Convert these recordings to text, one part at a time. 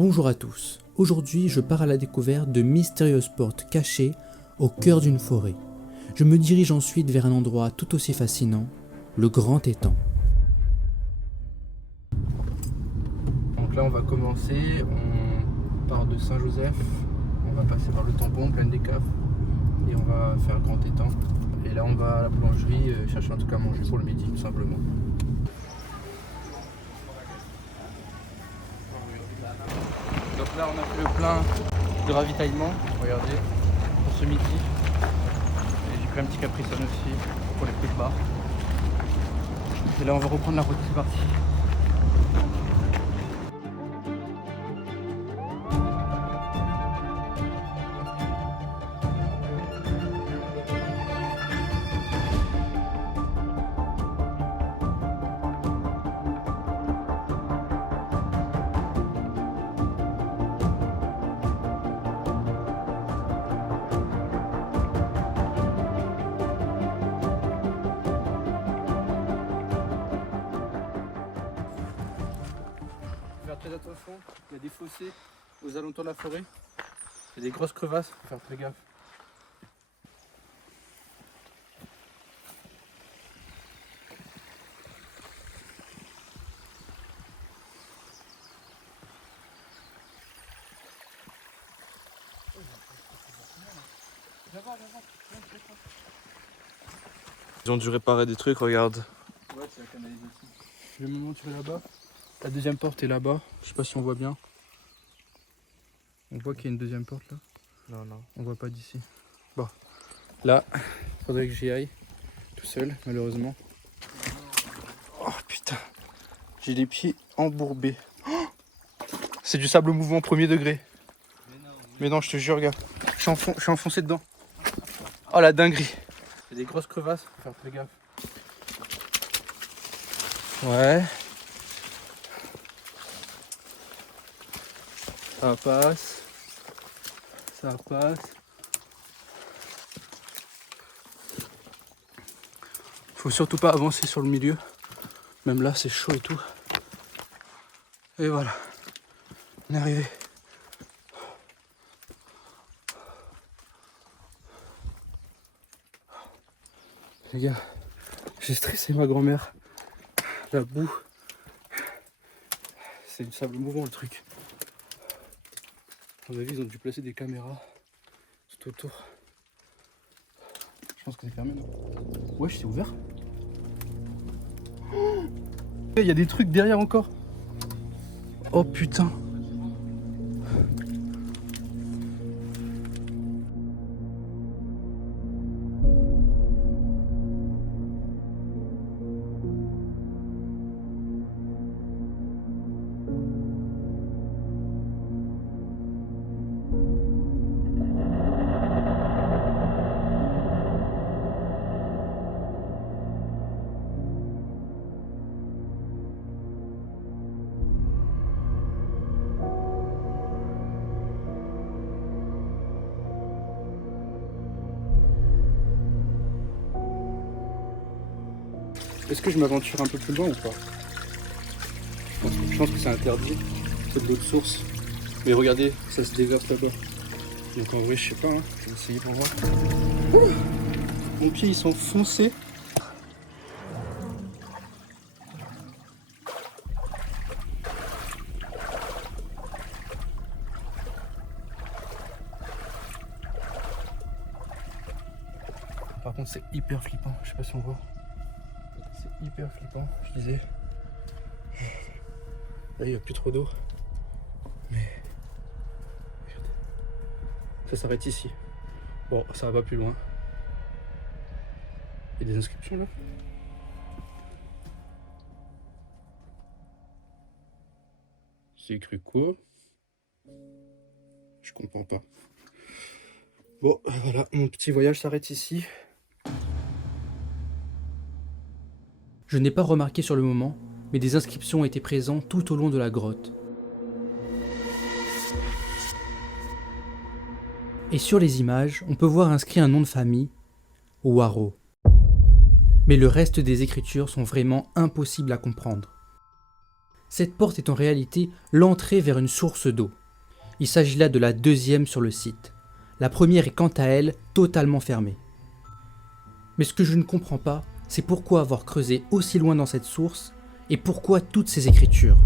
Bonjour à tous, aujourd'hui je pars à la découverte de mystérieuses portes cachées au cœur d'une forêt. Je me dirige ensuite vers un endroit tout aussi fascinant, le Grand Étang. Donc là on va commencer, on part de Saint-Joseph, on va passer par le tampon, plein des caves, et on va faire le Grand Étang. Et là on va à la boulangerie chercher un truc à manger pour le midi tout simplement. Donc là on a fait le plein de ravitaillement, regardez, pour ce midi. Et j'ai pris un petit Capri Sun aussi pour les fruits de bar. Et là on va reprendre la route, c'est parti. Faire très attention, il y a des fossés aux alentours de la forêt, il y a des grosses crevasses, faut faire très gaffe. Ils ont dû réparer des trucs, regarde. Ouais, c'est la canalisation. Je vais me montrer là-bas. La deuxième porte est là-bas. Je sais pas si on voit bien. On voit qu'il y a une deuxième porte là. Non. On voit pas d'ici. Bon. Là, faudrait que j'y aille. Tout seul, malheureusement. Oh putain. J'ai les pieds embourbés. Oh, c'est du sable mouvant premier degré. Mais non, je te jure, gars. Je suis enfoncé dedans. Oh la dinguerie. Il y a des grosses crevasses. Faut faire très gaffe. Ouais. Ça passe. Ça passe. Faut surtout pas avancer sur le milieu. Même là, c'est chaud et tout. Et voilà. On est arrivé. Les gars, j'ai stressé ma grand-mère. La boue. C'est du sable mouvant le truc. À mon avis, ils ont dû placer des caméras tout autour. Je pense que c'est fermé. Ouais, c'est ouvert. Il y a des trucs derrière encore. Oh putain. Est-ce que je m'aventure un peu plus loin ou pas? Je pense que c'est interdit. C'est de l'eau de source. Mais regardez, ça se déverse là-bas. Donc en vrai, je sais pas, hein. Je vais essayer pour voir. Ouh, mon pied, ils sont foncés. Par contre, c'est hyper flippant. Je sais pas si on voit. C'est hyper flippant, je disais. Là, il n'y a plus trop d'eau. Mais regardez. Ça s'arrête ici. Bon, ça va pas plus loin. Il y a des inscriptions là. C'est écrit quoi? Je comprends pas. Bon, voilà, mon petit voyage s'arrête ici. Je n'ai pas remarqué sur le moment, mais des inscriptions étaient présentes tout au long de la grotte. Et sur les images, on peut voir inscrit un nom de famille, Waro. Mais le reste des écritures sont vraiment impossibles à comprendre. Cette porte est en réalité l'entrée vers une source d'eau. Il s'agit là de la deuxième sur le site. La première est quant à elle totalement fermée. Mais ce que je ne comprends pas, c'est pourquoi avoir creusé aussi loin dans cette source et pourquoi toutes ces écritures.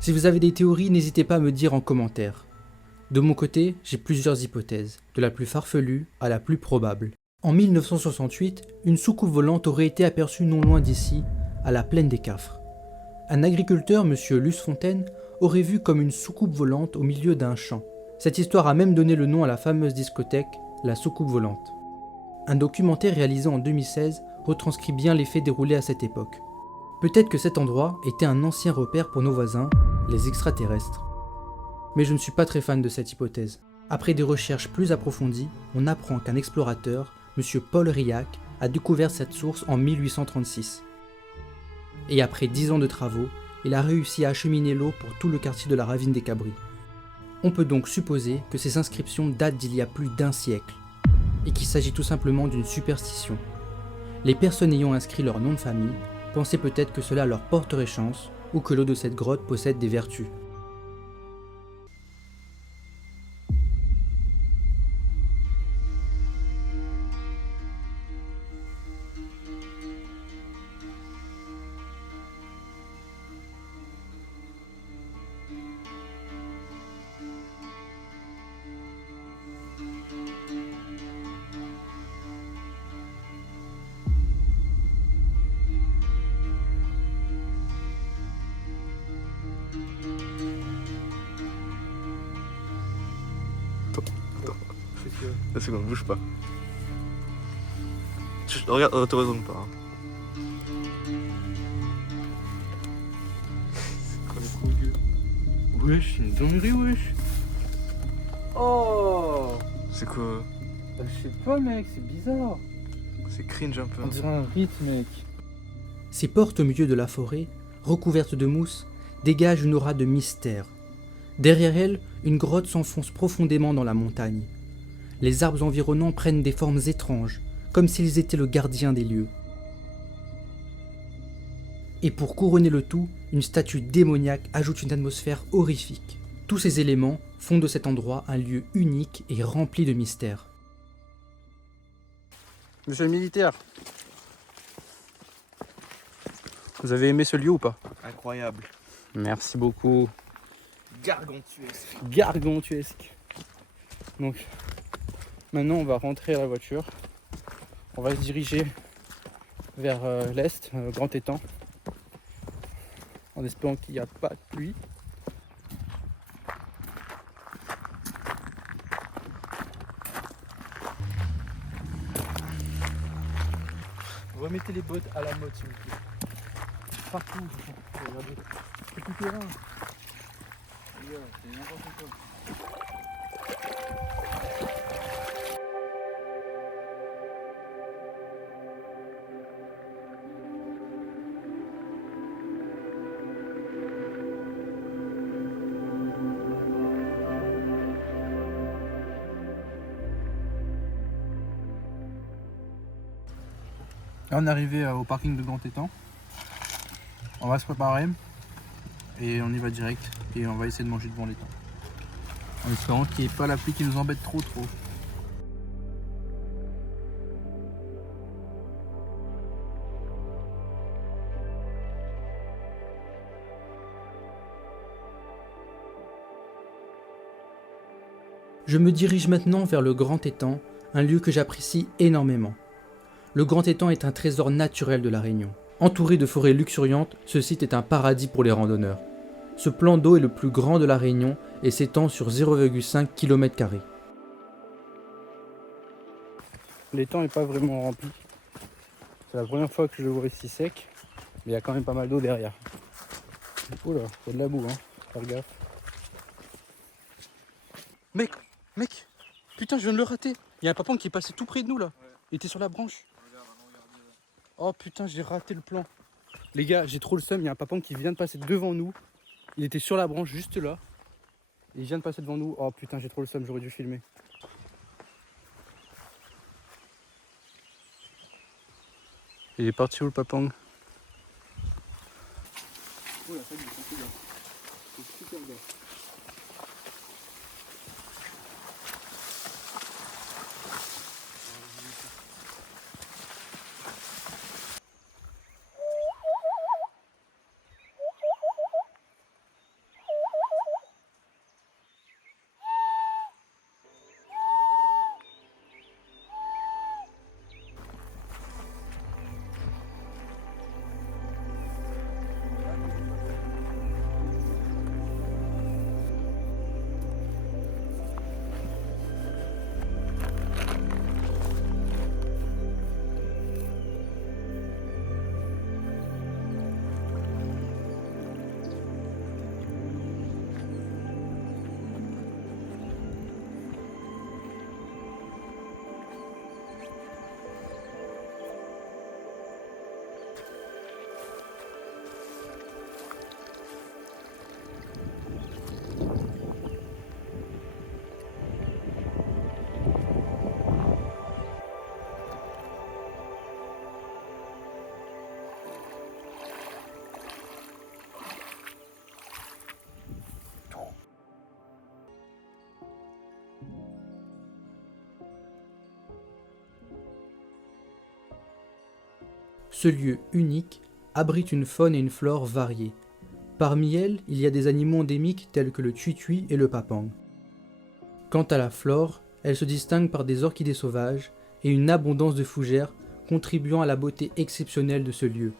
Si vous avez des théories, n'hésitez pas à me dire en commentaire. De mon côté, j'ai plusieurs hypothèses, de la plus farfelue à la plus probable. En 1968, une soucoupe volante aurait été aperçue non loin d'ici, à la plaine des Cafres. Un agriculteur, M. Luce Fontaine, aurait vu comme une soucoupe volante au milieu d'un champ. Cette histoire a même donné le nom à la fameuse discothèque, la soucoupe volante. Un documentaire réalisé en 2016 retranscrit bien les faits déroulés à cette époque. Peut-être que cet endroit était un ancien repère pour nos voisins, les extraterrestres. Mais je ne suis pas très fan de cette hypothèse. Après des recherches plus approfondies, on apprend qu'un explorateur, M. Paul Riac, a découvert cette source en 1836. Et après 10 ans de travaux, il a réussi à acheminer l'eau pour tout le quartier de la ravine des Cabris. On peut donc supposer que ces inscriptions datent d'il y a plus d'1 siècle, et qu'il s'agit tout simplement d'une superstition. Les personnes ayant inscrit leur nom de famille pensaient peut-être que cela leur porterait chance, ou que l'eau de cette grotte possède des vertus. La seconde, bouge pas. Regarde, te retourne pas. Hein. C'est quoi les gros gueux? Wesh, une dinguerie, wesh. Oh, C'est quoi? je sais pas, mec, c'est bizarre. C'est cringe un peu. On dirait un rite, mec. Ces portes au milieu de la forêt, recouvertes de mousse, dégagent une aura de mystère. Derrière elles, une grotte s'enfonce profondément dans la montagne. Les arbres environnants prennent des formes étranges, comme s'ils étaient le gardien des lieux. Et pour couronner le tout, une statue démoniaque ajoute une atmosphère horrifique. Tous ces éléments font de cet endroit un lieu unique et rempli de mystères. Monsieur le militaire, vous avez aimé ce lieu ou pas? Incroyable. Merci beaucoup. Gargantuesque. Gargantuesque. Donc, maintenant on va rentrer à la voiture. On va se diriger vers l'est, grand étang, en espérant qu'il n'y a pas de pluie. Remettez les bottes à la mode s'il vous plaît. Partout, regardez. C'est tout terrain. C'est n'importe quoi. Là on est arrivé au parking de Grand Étang. On va se préparer et on y va direct et on va essayer de manger devant l'étang. En espérant qu'il n'y ait pas la pluie qui nous embête trop. Je me dirige maintenant vers le Grand Étang, un lieu que j'apprécie énormément. Le Grand Étang est un trésor naturel de la Réunion. Entouré de forêts luxuriantes, ce site est un paradis pour les randonneurs. Ce plan d'eau est le plus grand de la Réunion et s'étend sur 0,5 km². L'étang n'est pas vraiment rempli. C'est la première fois que je le vois ici sec, mais il y a quand même pas mal d'eau derrière. Oula, faut de la boue, hein. Faire gaffe. Mec, putain, je viens de le rater. Il y a un papon qui est passé tout près de nous là. Il était sur la branche. Oh putain, j'ai raté le plan. Les gars, j'ai trop le seum. Il y a un papon qui vient de passer devant nous. Il était sur la branche juste là. Et il vient de passer devant nous. Oh putain, j'ai trop le seum. J'aurais dû filmer. Il est parti où le papang? Oh là, ça glisse, c'est bien. C'est super bien. Ce lieu unique abrite une faune et une flore variées. Parmi elles, il y a des animaux endémiques tels que le tuitui et le papang. Quant à la flore, elle se distingue par des orchidées sauvages et une abondance de fougères contribuant à la beauté exceptionnelle de ce lieu.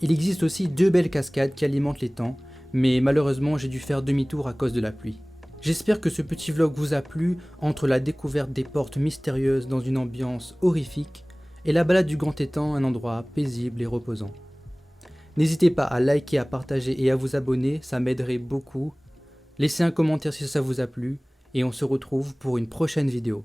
Il existe aussi 2 belles cascades qui alimentent l'étang, mais malheureusement j'ai dû faire demi-tour à cause de la pluie. J'espère que ce petit vlog vous a plu entre la découverte des portes mystérieuses dans une ambiance horrifique et la balade du grand étang, un endroit paisible et reposant. N'hésitez pas à liker, à partager et à vous abonner, ça m'aiderait beaucoup. Laissez un commentaire si ça vous a plu et on se retrouve pour une prochaine vidéo.